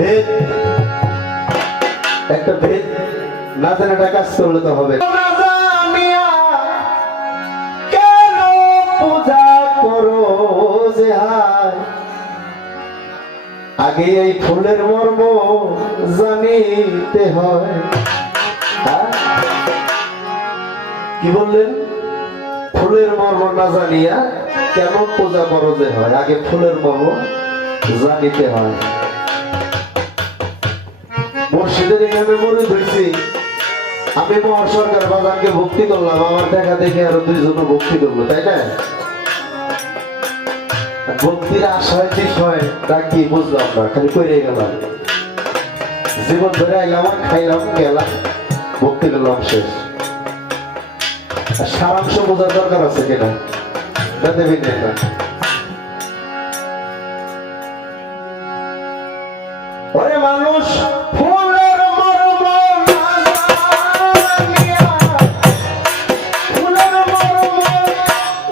ভেদ, একটা ভেদ না জানাটা কাজ করলে তো হবে না। জানিয়া কেন পূজা করো যে হায়, আগে এই ফুলের মর্ম জানিতে হয়। কি বললেন? ফুলের মর্ম না জানিয়া কেন পূজা করো যে হয়, আগে ফুলের মর্ম জানিতে হয়। মুর্শিদের এখানে মনে ধরছি, আমি মহাসরকার বাজানকে ভক্তি করলাম, আমার দেখা দেখে আরো দুইজন ভক্তি করলো, তাই না? ভক্তির আশায় বিষয় তা কি বুঝলাম না, খালি করে গেলাম, জীবন ধরে আইলাম, খাইলাম, গেলাম, ভক্তি করলাম, শেষ। সারাংশ বোঝার দরকার আছে কিনা না দেবেন না? ওরে মানুষ ফুলের মর্ম না জানিয়া, ফুলের মর্ম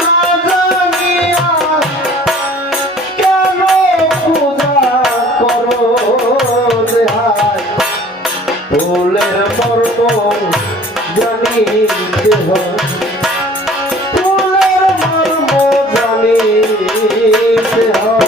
না জানিয়া কেন পূজা করো যে হায়, ফুলের মর্ম জানিতে হয়, ফুলের মর্ম জানিতে হয়।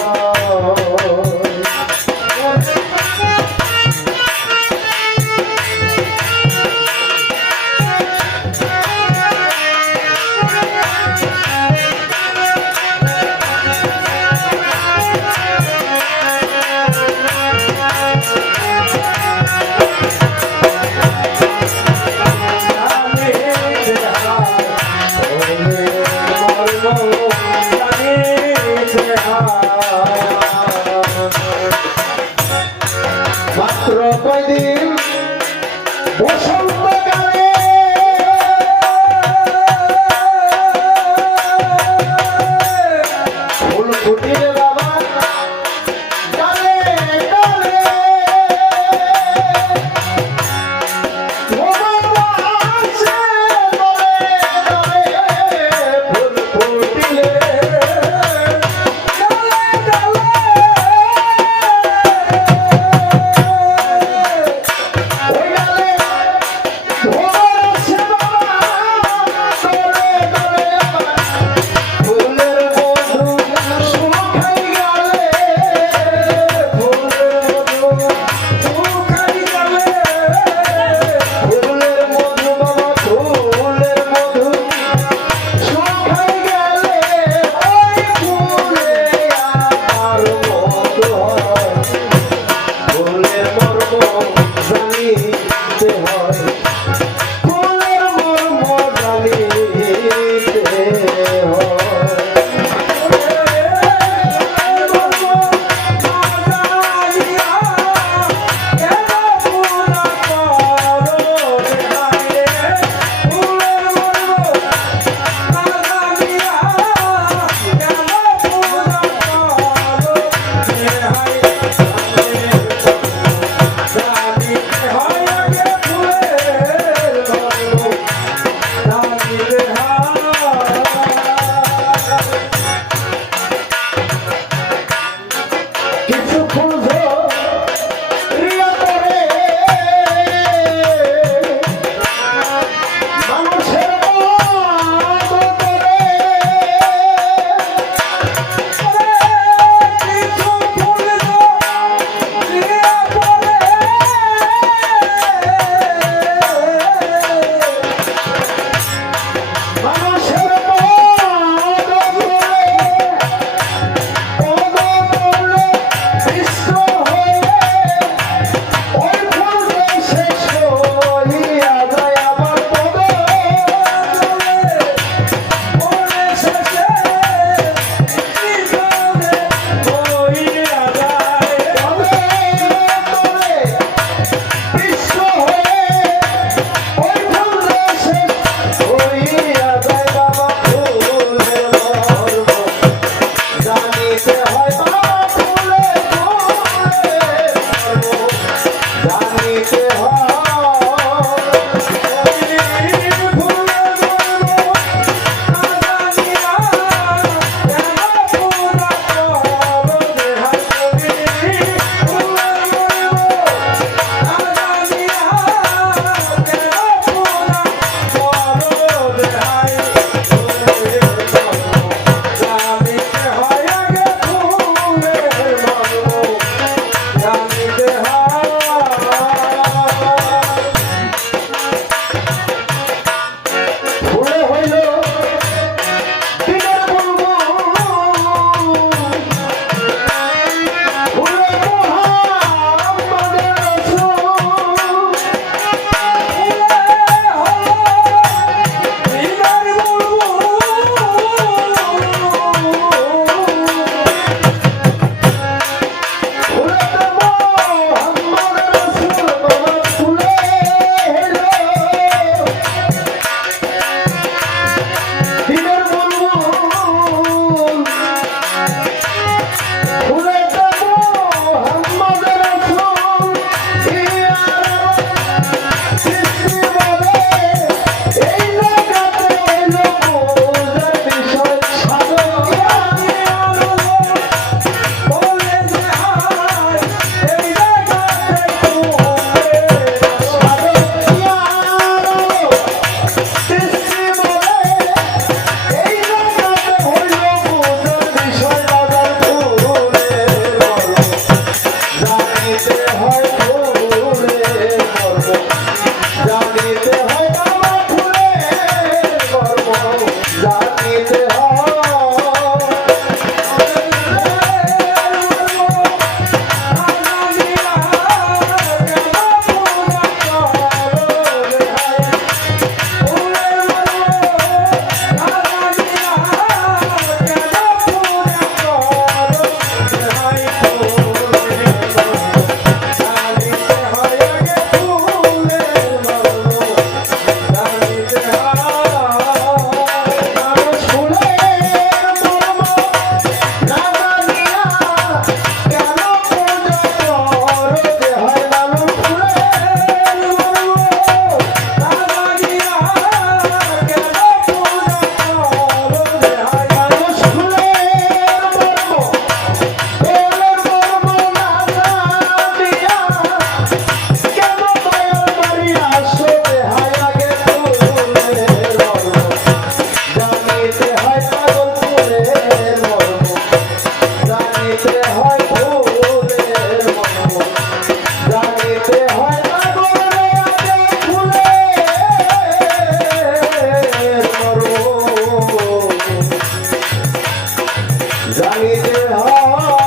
হয়